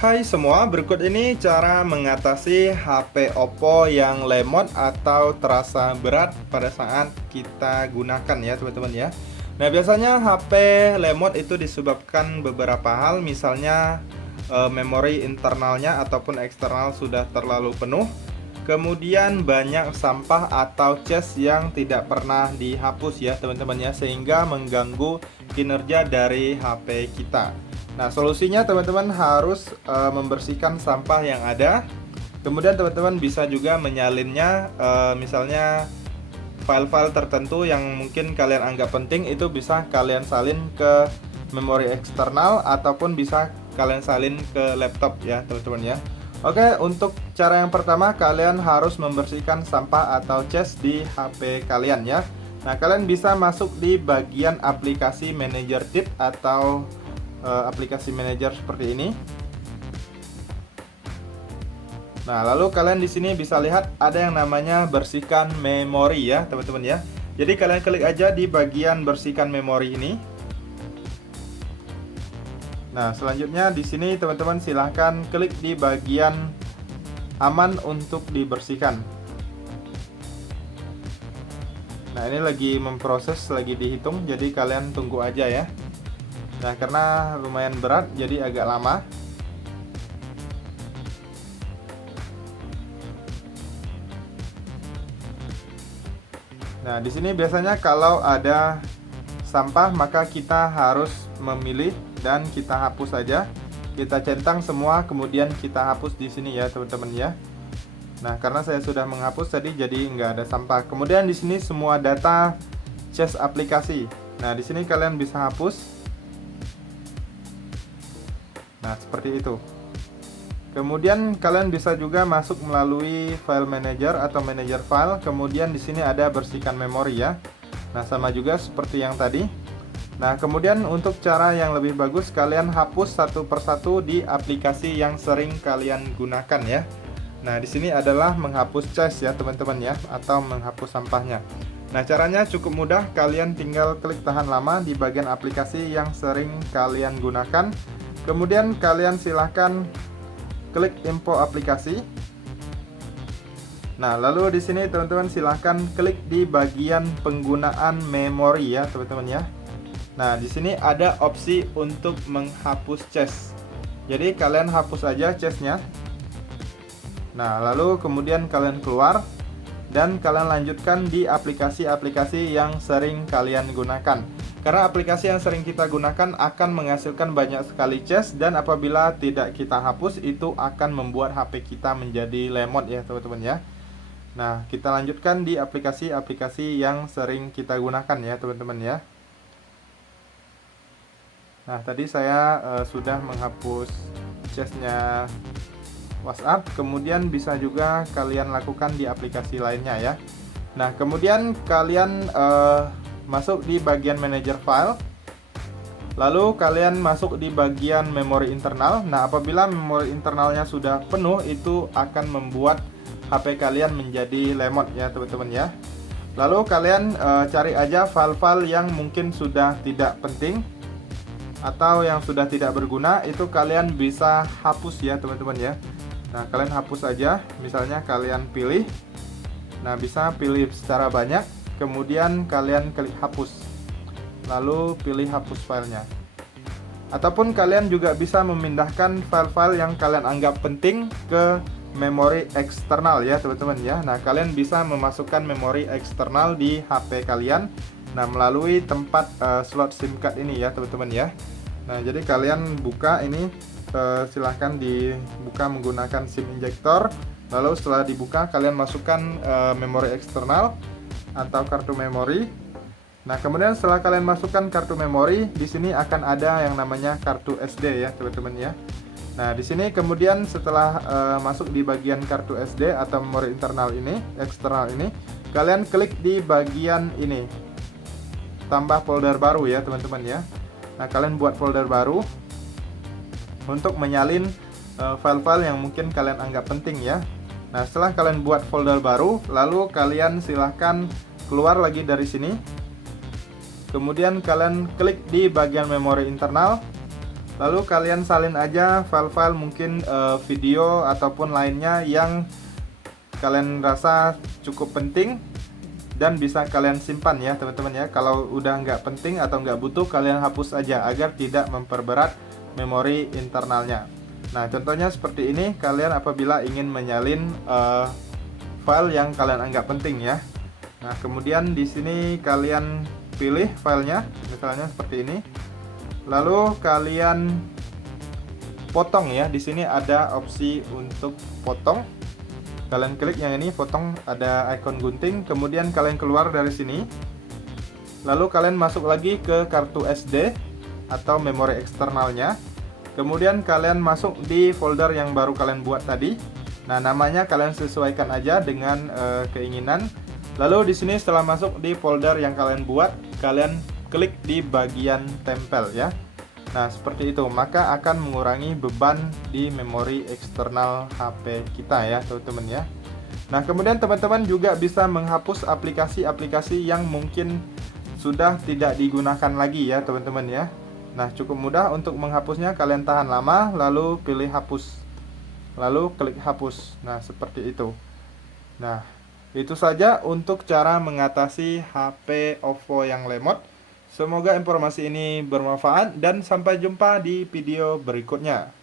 Hai semua, berikut ini cara mengatasi HP Oppo yang lemot atau terasa berat pada saat kita gunakan ya teman-teman ya. Nah, biasanya HP lemot itu disebabkan beberapa hal, misalnya memori internalnya ataupun eksternal sudah terlalu penuh. Kemudian banyak sampah atau cache yang tidak pernah dihapus ya teman-teman ya, sehingga mengganggu kinerja dari HP kita. Nah, solusinya teman-teman harus membersihkan sampah yang ada. Kemudian teman-teman bisa juga menyalinnya, misalnya file-file tertentu yang mungkin kalian anggap penting itu bisa kalian salin ke memori eksternal ataupun bisa kalian salin ke laptop ya teman-teman ya. Oke, untuk cara yang pertama kalian harus membersihkan sampah atau cache di HP kalian ya. Nah, kalian bisa masuk di bagian aplikasi manager tip atau aplikasi manajer seperti ini. Nah, lalu kalian di sini bisa lihat ada yang namanya bersihkan memori ya, teman-teman ya. Jadi kalian klik aja di bagian bersihkan memori ini. Nah, selanjutnya di sini teman-teman silahkan klik di bagian aman untuk dibersihkan. Nah, ini lagi memproses, lagi dihitung, jadi kalian tunggu aja ya. Nah, karena lumayan berat jadi agak lama. Nah, di sini biasanya kalau ada sampah maka kita harus memilih dan kita hapus saja. Kita centang semua kemudian kita hapus di sini ya, teman-teman ya. Nah, karena saya sudah menghapus tadi jadi nggak ada sampah. Kemudian di sini semua data cache aplikasi. Nah, di sini kalian bisa hapus. Nah, seperti itu. Kemudian kalian bisa juga masuk melalui file manager atau manager file. Kemudian di sini ada bersihkan memori ya. Nah, sama juga seperti yang tadi. Nah, kemudian untuk cara yang lebih bagus, kalian hapus satu persatu di aplikasi yang sering kalian gunakan ya. Nah, di sini adalah menghapus cache ya teman-teman ya, atau menghapus sampahnya. Nah, caranya cukup mudah. Kalian tinggal klik tahan lama di bagian aplikasi yang sering kalian gunakan. Kemudian kalian silahkan klik info aplikasi. Nah, lalu di sini teman-teman silahkan klik di bagian penggunaan memori ya teman-teman ya. Nah, di sini ada opsi untuk menghapus cache. Jadi kalian hapus aja cache-nya. Nah, lalu kemudian kalian keluar dan kalian lanjutkan di aplikasi-aplikasi yang sering kalian gunakan. Karena aplikasi yang sering kita gunakan akan menghasilkan banyak sekali cache, dan apabila tidak kita hapus itu akan membuat HP kita menjadi lemot ya teman-teman ya. Nah, kita lanjutkan di aplikasi-aplikasi yang sering kita gunakan ya teman-teman ya. Nah, tadi saya sudah menghapus cache-nya WhatsApp, kemudian bisa juga kalian lakukan di aplikasi lainnya ya. Nah, kemudian kalian masuk di bagian manager file. Lalu kalian masuk di bagian memori internal. Nah, apabila memori internalnya sudah penuh itu akan membuat HP kalian menjadi lemot ya teman-teman ya. Lalu kalian cari aja file-file yang mungkin sudah tidak penting atau yang sudah tidak berguna, itu kalian bisa hapus ya teman-teman ya. Nah, kalian hapus aja, misalnya kalian pilih. Nah, bisa pilih secara banyak, kemudian kalian klik hapus. Lalu pilih hapus filenya. Ataupun kalian juga bisa memindahkan file-file yang kalian anggap penting ke memori eksternal ya teman-teman ya. Nah, kalian bisa memasukkan memori eksternal di HP kalian. Nah, melalui tempat slot SIM card ini ya teman-teman ya. Nah, jadi kalian buka ini, silahkan dibuka menggunakan SIM injector. Lalu setelah dibuka kalian masukkan memori eksternal atau kartu memori. Nah, kemudian setelah kalian masukkan kartu memori, di sini akan ada yang namanya kartu SD ya teman-teman ya. Nah, di sini kemudian setelah masuk di bagian kartu SD atau memori internal ini, eksternal ini, kalian klik di bagian ini, tambah folder baru ya teman-teman ya. Nah, kalian buat folder baru untuk menyalin file-file yang mungkin kalian anggap penting ya. Nah, setelah kalian buat folder baru, lalu kalian silahkan keluar lagi dari sini. Kemudian kalian klik di bagian memori internal. Lalu kalian salin aja file-file mungkin video ataupun lainnya yang kalian rasa cukup penting dan bisa kalian simpan ya teman-teman ya. Kalau udah nggak penting atau nggak butuh, kalian hapus aja agar tidak memperberat memori internalnya. Nah, contohnya seperti ini, kalian apabila ingin menyalin file yang kalian anggap penting ya. Nah, kemudian di sini kalian pilih filenya, misalnya seperti ini. Lalu kalian potong ya. Di sini ada opsi untuk potong. Kalian klik yang ini, potong, ada ikon gunting. Kemudian kalian keluar dari sini. Lalu kalian masuk lagi ke kartu SD atau memori eksternalnya. Kemudian kalian masuk di folder yang baru kalian buat tadi. Nah, namanya kalian sesuaikan aja dengan keinginan. Lalu di sini setelah masuk di folder yang kalian buat, kalian klik di bagian tempel ya. Nah, seperti itu, maka akan mengurangi beban di memori eksternal HP kita ya, teman-teman ya. Nah, kemudian teman-teman juga bisa menghapus aplikasi-aplikasi yang mungkin sudah tidak digunakan lagi ya, teman-teman ya. Nah, cukup mudah untuk menghapusnya, kalian tahan lama, lalu pilih hapus. Lalu klik hapus. Nah, seperti itu. Nah, itu saja untuk cara mengatasi HP OVO yang lemot. Semoga informasi ini bermanfaat dan sampai jumpa di video berikutnya.